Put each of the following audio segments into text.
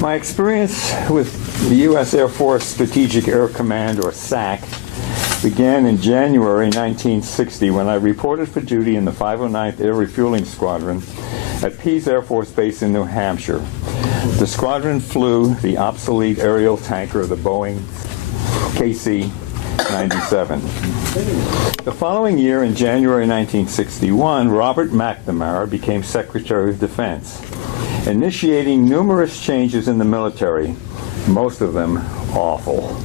My experience with the U.S. Air Force Strategic Air Command, or SAC, began in January 1960 when I reported for duty in the 509th Air Refueling Squadron at Pease Air Force Base in New Hampshire. The squadron flew the obsolete aerial tanker, the Boeing KC-97. The following year, in January 1961, Robert MacNamara became Secretary of Defense, initiating numerous changes in the military, most of them awful.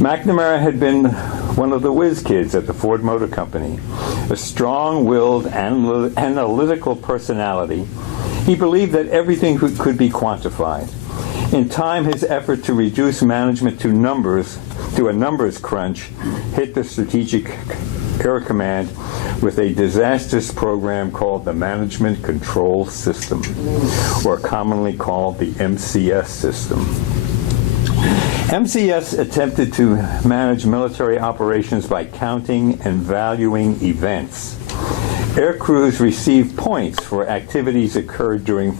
MacNamara had been one of the whiz kids at the Ford Motor Company, a strong-willed, analytical personality. He believed that everything could be quantified. In time, his effort to reduce management to a numbers crunch, hit the Strategic Air Command with a disastrous program called the Management Control System, or commonly called the MCS system. MCS attempted to manage military operations by counting and valuing events. Air crews received points for activities occurred during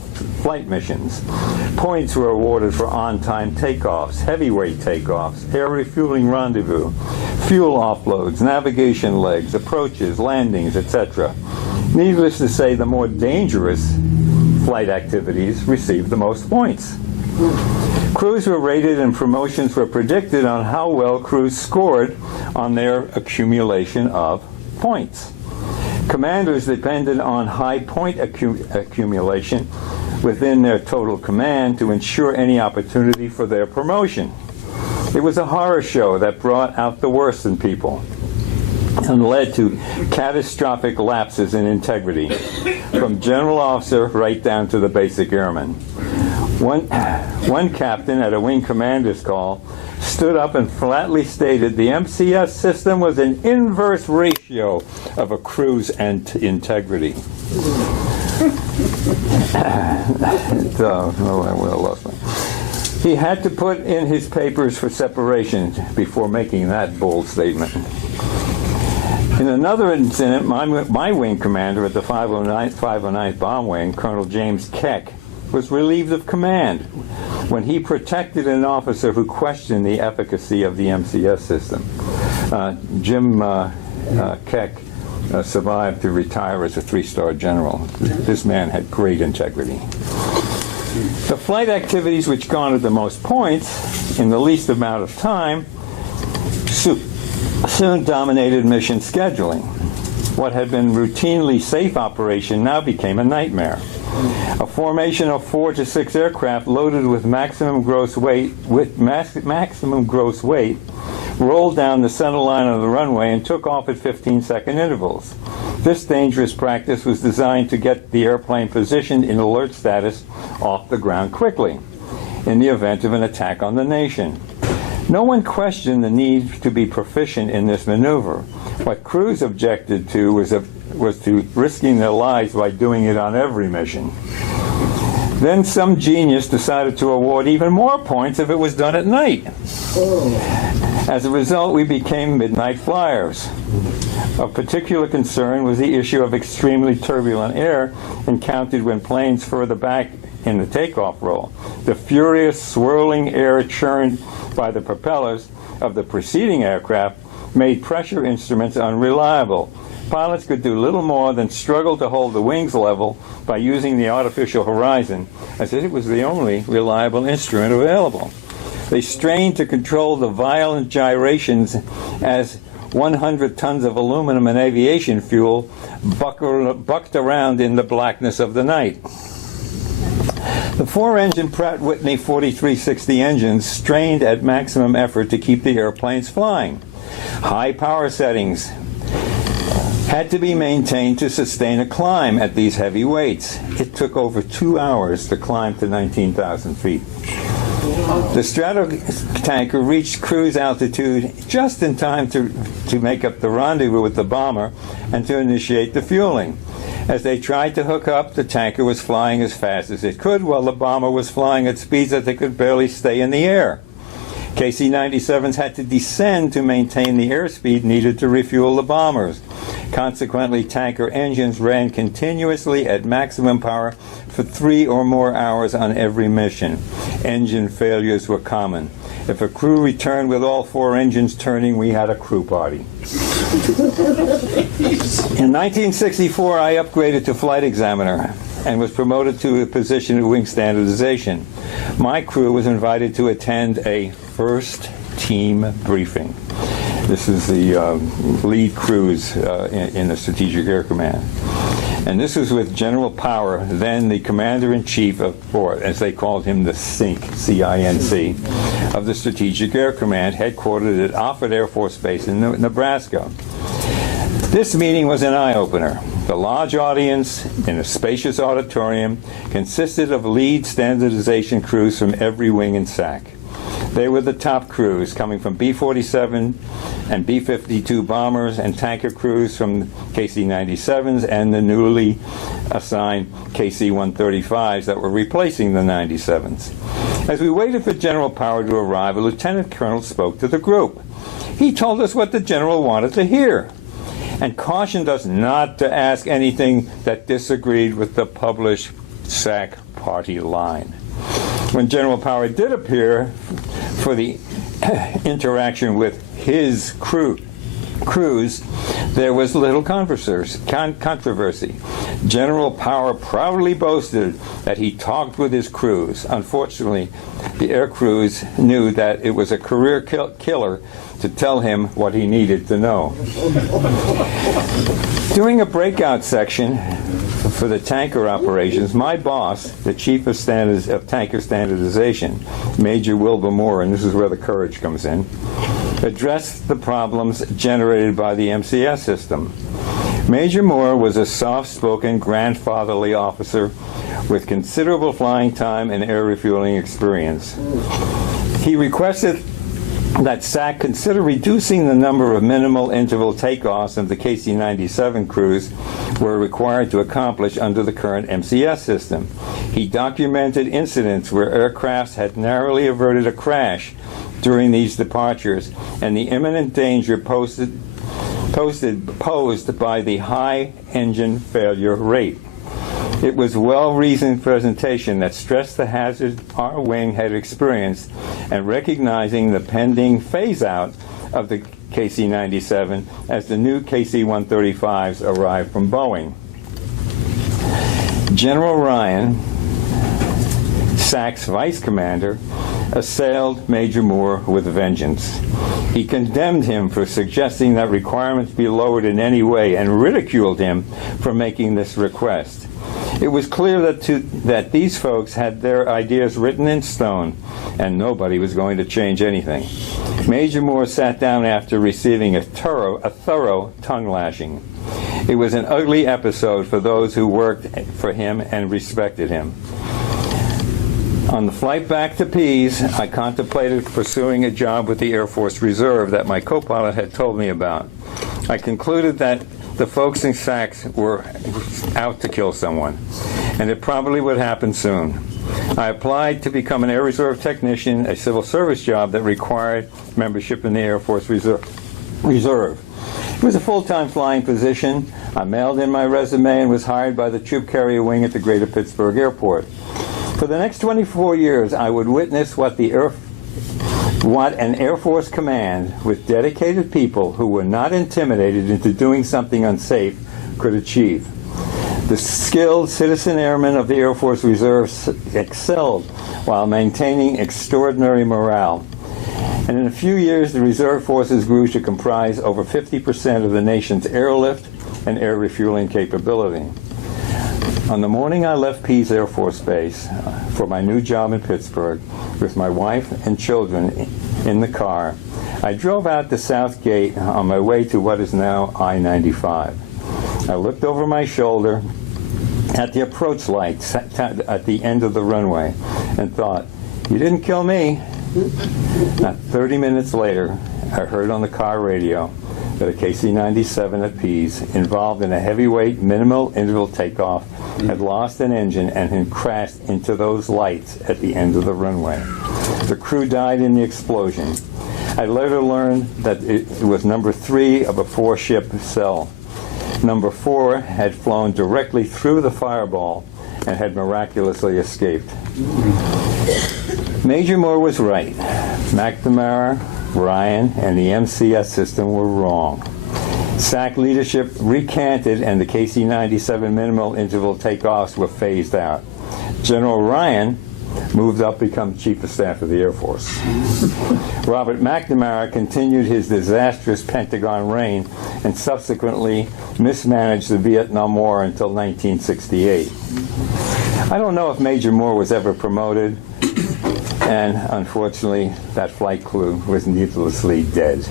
flight missions. Points were awarded for on-time takeoffs, heavyweight takeoffs, air refueling rendezvous, fuel offloads, navigation legs, approaches, landings, etc. Needless to say, the more dangerous flight activities received the most points. Crews were rated and promotions were predicted on how well crews scored on their accumulation of points. Commanders depended on high point accumulation within their total command to ensure any opportunity for their promotion. It was a horror show that brought out the worst in people and led to catastrophic lapses in integrity, from general officer right down to the basic airman. One captain at a wing commander's call stood up and flatly stated the MCS system was an inverse ratio of a crew's integrity. He had to put in his papers for separation before making that bold statement. In another incident, my wing commander at the 509th Bomb Wing, Colonel James Keck, was relieved of command when he protected an officer who questioned the efficacy of the MCS system. Jim Keck survived to retire as a 3-star general. This man had great integrity. The flight activities which garnered the most points in the least amount of time soon dominated mission scheduling. What had been routinely safe operation now became a nightmare. A formation of 4 to 6 aircraft loaded with maximum gross weight rolled down the center line of the runway and took off at 15-second intervals. This dangerous practice was designed to get the airplane positioned in alert status off the ground quickly in the event of an attack on the nation. No one questioned the need to be proficient in this maneuver. What crews objected to was to risking their lives by doing it on every mission. Then some genius decided to award even more points if it was done at night. As a result, we became midnight flyers. Of particular concern was the issue of extremely turbulent air encountered when planes further back in the takeoff roll. The furious, swirling air churned by the propellers of the preceding aircraft made pressure instruments unreliable. Pilots could do little more than struggle to hold the wings level by using the artificial horizon, as it was the only reliable instrument available. They strained to control the violent gyrations as 100 tons of aluminum and aviation fuel bucked around in the blackness of the night. The 4-engine Pratt & Whitney 4360 engines strained at maximum effort to keep the airplanes flying. High power settings had to be maintained to sustain a climb at these heavy weights. It took over 2 hours to climb to 19,000 feet. The Stratotanker reached cruise altitude just in time to make up the rendezvous with the bomber and to initiate the fueling. As they tried to hook up, the tanker was flying as fast as it could, while the bomber was flying at speeds that they could barely stay in the air. KC-97s had to descend to maintain the airspeed needed to refuel the bombers. Consequently, tanker engines ran continuously at maximum power for 3 or more hours on every mission. Engine failures were common. If a crew returned with all 4 engines turning, we had a crew party. In 1964, I upgraded to flight examiner and was promoted to a position of wing standardization. My crew was invited to attend a first team briefing. This is the lead crews in the Strategic Air Command. And this was with General Power, then the Commander-in-Chief of, or as they called him, the CINC, C-I-N-C, of the Strategic Air Command, headquartered at Offutt Air Force Base in Nebraska. This meeting was an eye-opener. The large audience in a spacious auditorium consisted of lead standardization crews from every wing and SAC. They were the top crews, coming from B-47 and B-52 bombers and tanker crews from KC-97s and the newly assigned KC-135s that were replacing the 97s. As we waited for General Power to arrive, a lieutenant colonel spoke to the group. He told us what the general wanted to hear and cautioned us not to ask anything that disagreed with the published SAC party line. When General Power did appear for the interaction with his crews, there was little controversy. General Power proudly boasted that he talked with his crews. Unfortunately, the air crews knew that it was a career killer to tell him what he needed to know. During a breakout section for the tanker operations, my boss, the Chief of Tanker Standardization, Major Wilbur Moore, and this is where the courage comes in, addressed the problems generated by the MCS system. Major Moore was a soft-spoken, grandfatherly officer with considerable flying time and air refueling experience. He requested that SAC consider reducing the number of minimal interval takeoffs that the KC-97 crews were required to accomplish under the current MCS system. He documented incidents where aircrafts had narrowly averted a crash during these departures and the imminent danger posed by the high engine failure rate. It was a well-reasoned presentation that stressed the hazard our wing had experienced and recognizing the pending phase-out of the KC-97 as the new KC-135s arrived from Boeing. General Ryan, SAC's vice commander, assailed Major Moore with vengeance. He condemned him for suggesting that requirements be lowered in any way and ridiculed him for making this request. It was clear that these folks had their ideas written in stone, and nobody was going to change anything. Major Moore sat down after receiving a thorough tongue lashing. It was an ugly episode for those who worked for him and respected him. On the flight back to Pease, I contemplated pursuing a job with the Air Force Reserve that my co-pilot had told me about. I concluded that the folks in SACs were out to kill someone, and it probably would happen soon. I applied to become an Air Reserve technician, a civil service job that required membership in the Air Force Reserve. It was a full-time flying position. I mailed in my resume and was hired by the Troop Carrier Wing at the Greater Pittsburgh Airport. For the next 24 years, I would witness what an Air Force command with dedicated people who were not intimidated into doing something unsafe could achieve. The skilled citizen airmen of the Air Force Reserve excelled while maintaining extraordinary morale. And in a few years, the reserve forces grew to comprise over 50% of the nation's airlift and air refueling capability. On the morning I left Pease Air Force Base for my new job in Pittsburgh with my wife and children in the car, I drove out the South Gate on my way to what is now I-95. I looked over my shoulder at the approach lights at the end of the runway and thought, you didn't kill me. Not 30 minutes later, I heard on the car radio that a KC-97 at Pease, involved in a heavyweight minimal interval takeoff, had lost an engine and had crashed into those lights at the end of the runway. The crew died in the explosion. I later learned that it was number 3 of a 4-ship cell. Number 4 had flown directly through the fireball and had miraculously escaped. Major Moore was right. MacNamara, Ryan, and the MCS system were wrong. SAC leadership recanted and the KC-97 minimal interval takeoffs were phased out. General Ryan moved up to become Chief of Staff of the Air Force. Robert MacNamara continued his disastrous Pentagon reign and subsequently mismanaged the Vietnam War until 1968. I don't know if Major Moore was ever promoted, and unfortunately, that flight crew was needlessly dead.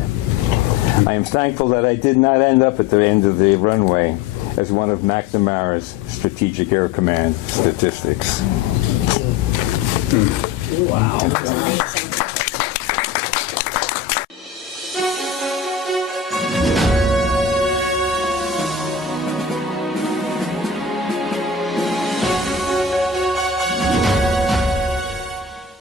I am thankful that I did not end up at the end of the runway as one of MacNamara's Strategic Air Command statistics. Wow.